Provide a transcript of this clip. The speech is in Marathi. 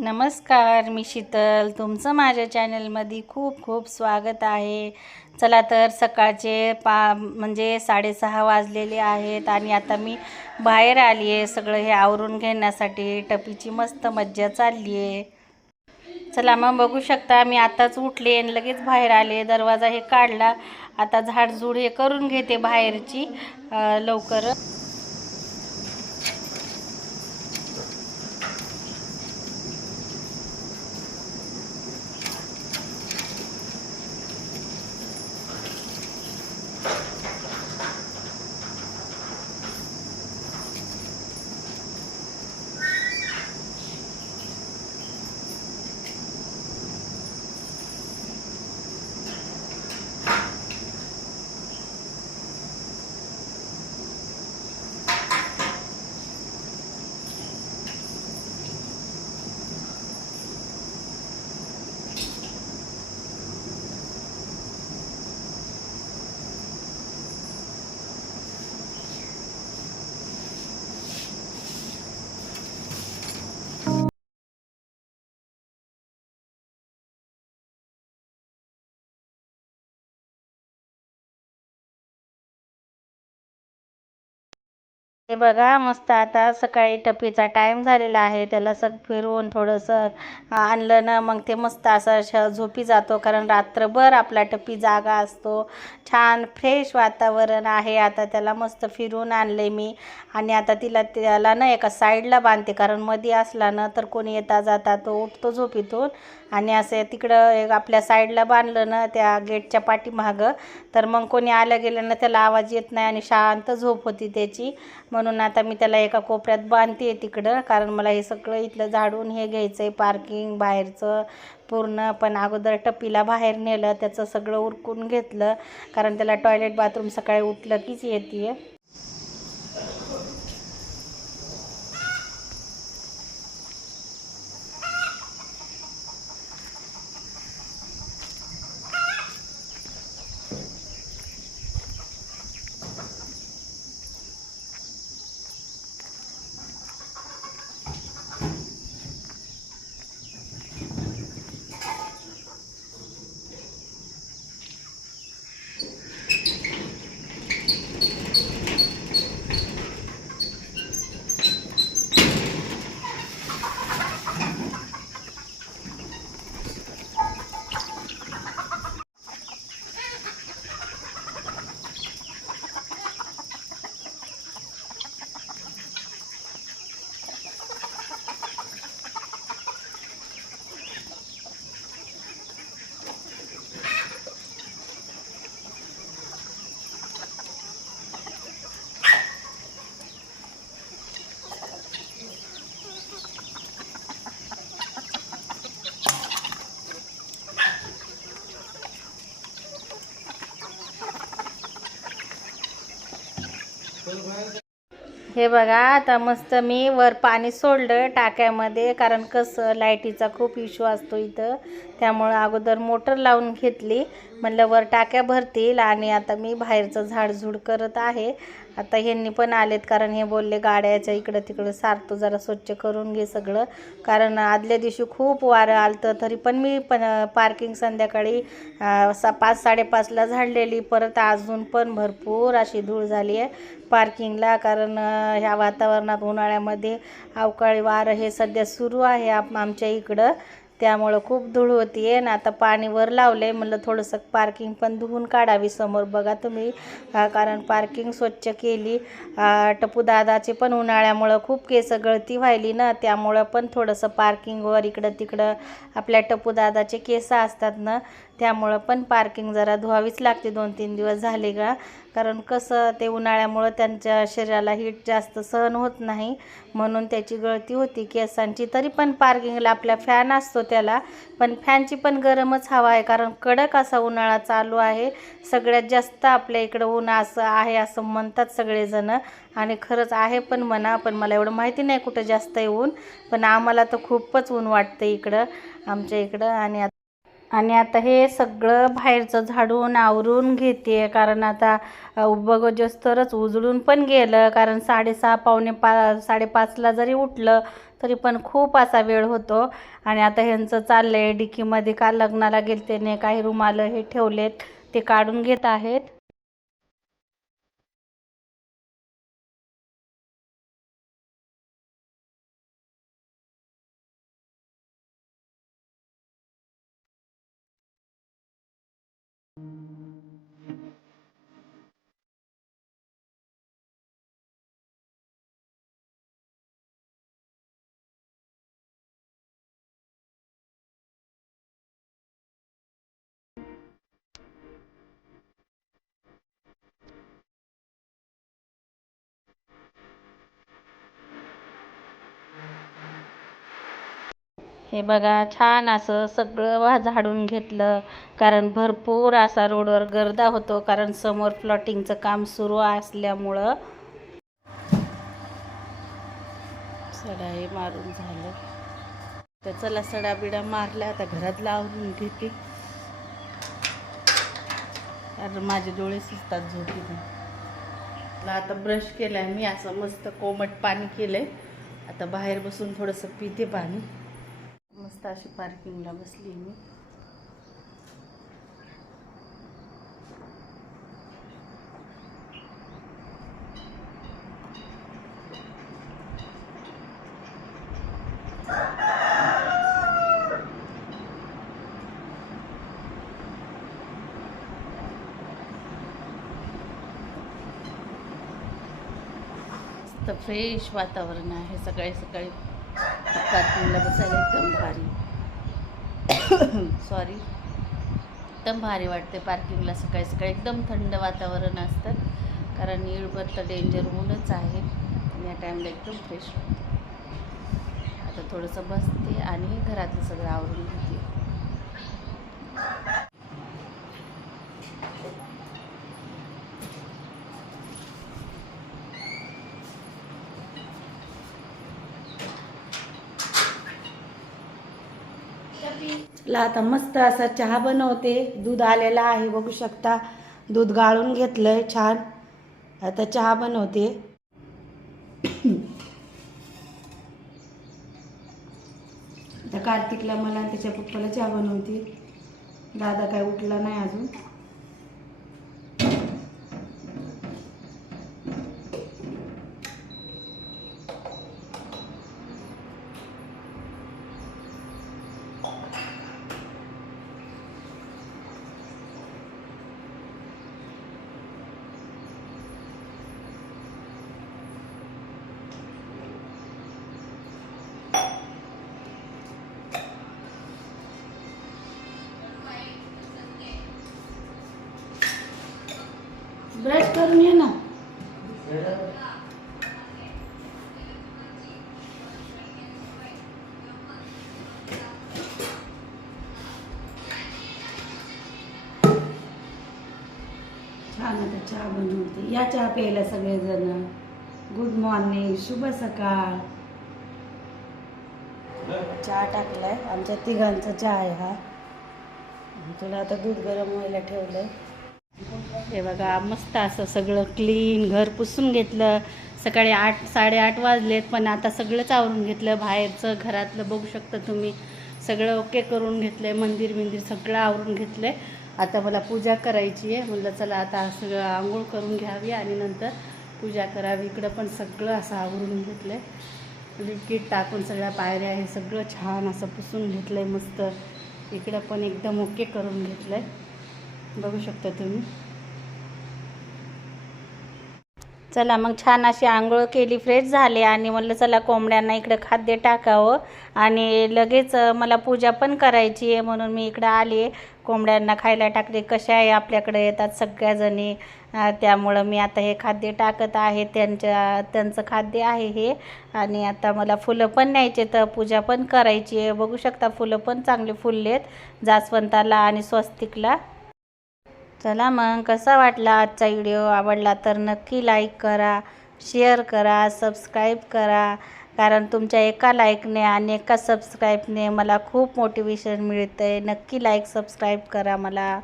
नमस्कार, मी शीतल. तुमचं माझ्या चॅनलमध्ये खूप खूप स्वागत आहे. चला तर सकाळचे म्हणजे 6:30 वाजलेले आहेत आणि आता मी बाहेर आली आहे. सगळं हे आवरून घेण्यासाठी टपीची मस्त मज्जा चालली आहे. चला मग बघू शकता, मी आताच उठले आणि लगेच बाहेर आले. दरवाजा हे काढला. आता झाडझूड हे करून घेते बाहेरची लवकर. हे बघा, मस्त आता सकाळी टपीचा टाईम झालेला आहे. त्याला फिरवून थोडंसं आणलं ना, मग ते मस्त असं झोपी जातो. कारण रात्रभर आपला टपी जागा असतो. छान फ्रेश वातावरण आहे. आता त्याला मस्त फिरवून आणले मी आणि आता त्याला ना एका साईडला बांधते. कारण मध्ये असला ना तर कोणी येता जाता तो उठतो झोपीतून आणि असं तिकडं आपल्या साईडला बांधलं ना त्या गेटच्या पाठीमागं, तर मग कोणी आलं गेलं ना त्याला आवाज येत नाही आणि शांत झोप होती त्याची. म्हणून आता मी त्याला एका कोपऱ्यात बांधते तिकडं. कारण मला हे सगळं इथलं झाडून हे घ्यायचं आहे, पार्किंग बाहेरचं पूर्ण. पण अगोदर टपीला बाहेर नेलं, त्याचं सगळं उरकून घेतलं. कारण त्याला टॉयलेट बाथरूम सकाळी उठलं कीच येते. हे बघा, आता मस्त मी वर पाणी सोडलं टाक्यामध्ये. कारण कसं लाईटीचा खूप इश्यू असतो इथं, त्यामुळं अगोदर मोटर लावून घेतली. म्हणलं वर टाक्या भरतील आणि आता मी बाहेरचं झाडझूड करत आहे. आता ह्यांनी पण आलेत, कारण हे बोलले गाड्याच्या इकडं तिकडं सारतो जरा स्वच्छ करून घे सगळं. कारण आदल्या दिवशी खूप वारं आलतं, तरी पण मी पार्किंग संध्याकाळी 5-5:30ला झाडलेली. परत अजून पण भरपूर अशी धूळ झाली आहे पार्किंगला. कारण ह्या वातावरणात उन्हाळ्यामध्ये अवकाळी वारं हे सध्या सुरू आहे आमच्या इकडं, त्यामुळं खूप धूळ होती आहे. ना आता पाणी वर लावलं आहे, म्हणलं थोडंसं पार्किंग पण धुवून काढावी. समोर बघा तुम्ही, कारण पार्किंग स्वच्छ केली. टपूदादाचे पण उन्हाळ्यामुळं खूप केस गळती व्हायली ना, त्यामुळं पण थोडंसं पार्किंगवर इकडं तिकडं आपल्या टपूदादाचे केस असतात ना, त्यामुळं पण पार्किंग जरा धुवावीच लागते. 2-3 दिवस झाले का, कारण कसं ते उन्हाळ्यामुळं त्यांच्या शरीराला हीट जास्त सहन होत नाही, म्हणून त्याची गळती होती केसांची. तरी पण पार्किंगला आपला फॅन असतो त्याला, पण फॅनची पण गरमच हवा आहे. कारण कडक असा उन्हाळा चालू आहे. सगळ्यात जास्त आपल्या इकडं ऊन असं आहे असं म्हणतात सगळेजण, आणि खरंच आहे पण म्हणा. पण मला एवढं माहिती नाही कुठं जास्त आहे ऊन, पण आम्हाला तर खूपच ऊन वाटतं इकडं आमच्या इकडं. आणि आणि आता हे सगळं बाहेरचं झाडून आवरून घेते, कारण आता बघजोस तरच उजळून पण गेलं, कारण 6:30 5:30ला जरी उठलं तरी पण खूप असा वेळ होतो. आणि आता ह्यांचं चाललं आहे डिकीमध्ये का लग्नाला गेलते ने काही रुमाल हे ठेवलेत ते काढून घेत आहेत. हे बघा छान असं सगळं झाडून घेतलं, कारण भरपूर असा रोडवर गर्दा होतो, कारण समोर प्लॉटिंगचं काम सुरू असल्यामुळं. सडा हे मारून झालं तर चला सडा बिडा मारला, आता घरात लावून घेते, कारण माझे डोळे सुचतात झोपीने. आता ब्रश केलाय मी, असं मस्त कोमट पाणी केलंय. आता बाहेर बसून थोडंसं पिते पाणी. मस्त अशी पार्किंगला बसली मी. मस्त फ्रेश वातावरण आहे, सकाळी सकाळी पार्किंगला बसायला एकदम भारी. सॉरी, एकदम भारी वाटते पार्किंगला सकाळी सकाळी. एकदम थंड वातावरण असतं, कारण येळभर तर डेंजर ऊनच आहे. या टाईमला एकदम फ्रेश वाटतं. आता थोडंसं बसते आणि घरातलं सगळं आवरून घेते. चला आता मस्त असा चहा बनवते. दूध आलेला आहे बघू शकता, दूध गाळून घेतलंय छान. आता चहा बनवते. आता कार्तिकला मला त्याच्या पप्पाला चहा बनवते. दादा काय उठला नाही अजून. ब्रश करून ये ना. छान आता चहा बनवते. या चहा प्यायला सगळेजण. गुड मॉर्निंग, शुभ सकाळ. चहा टाकलाय, आमच्या तिघांचा चहा आहे हा. तुला आता दूध गरम व्हायला ठेवलंय. हे बघा मस्त असं सगळं क्लीन घर पुसून घेतलं. सकाळी 8-8:30 वाजलेत, पण आता सगळंच आवरून घेतलं. बाहेरचं घरातलं बघू शकता तुम्ही, सगळं ओके करून घेतलं आहे. मंदिर सगळं आवरून घेतलं आहे. आता मला पूजा करायची आहे. म्हटलं चला आता सगळं आंघोळ करून घ्यावी आणि नंतर पूजा करावी. इकडं पण सगळं असं आवरून घेतलं आहे. लिक्विड टाकून सगळ्या पायऱ्या हे सगळं छान असं पुसून घेतलं आहे मस्त. इकडं पण एकदम ओके करून घेतलं आहे, बघू शकता तुम्ही. चला मग छान अशी आंघोळ केली, फ्रेश झाले आणि म्हणलं चला कोंबड्यांना इकडं खाद्य टाकावं. आणि लगेच मला पूजा पण करायची आहे, म्हणून मी इकडं आले. कोंबड्यांना खायला टाकले. कशा आहे आपल्याकडे येतात सगळ्याजणी, त्यामुळं मी आता हे खाद्य टाकत आहे. त्यांचं खाद्य आहे हे. आणि आता मला फुलं पण न्यायचे, तर पूजा पण करायची आहे. बघू शकता फुलं पण चांगले फुललेत जास्वंताला आणि स्वस्तिकला. चला मग कसा वाटला आजचा व्हिडिओ? आवडला तर नक्की लाईक करा, शेअर करा, सबस्क्राईब करा. कारण तुमच्या एका लाईकने आणि एका सबस्क्राईबने मला खूप मोटिवेशन मिळतं आहे. नक्की लाईक सबस्क्राईब करा मला.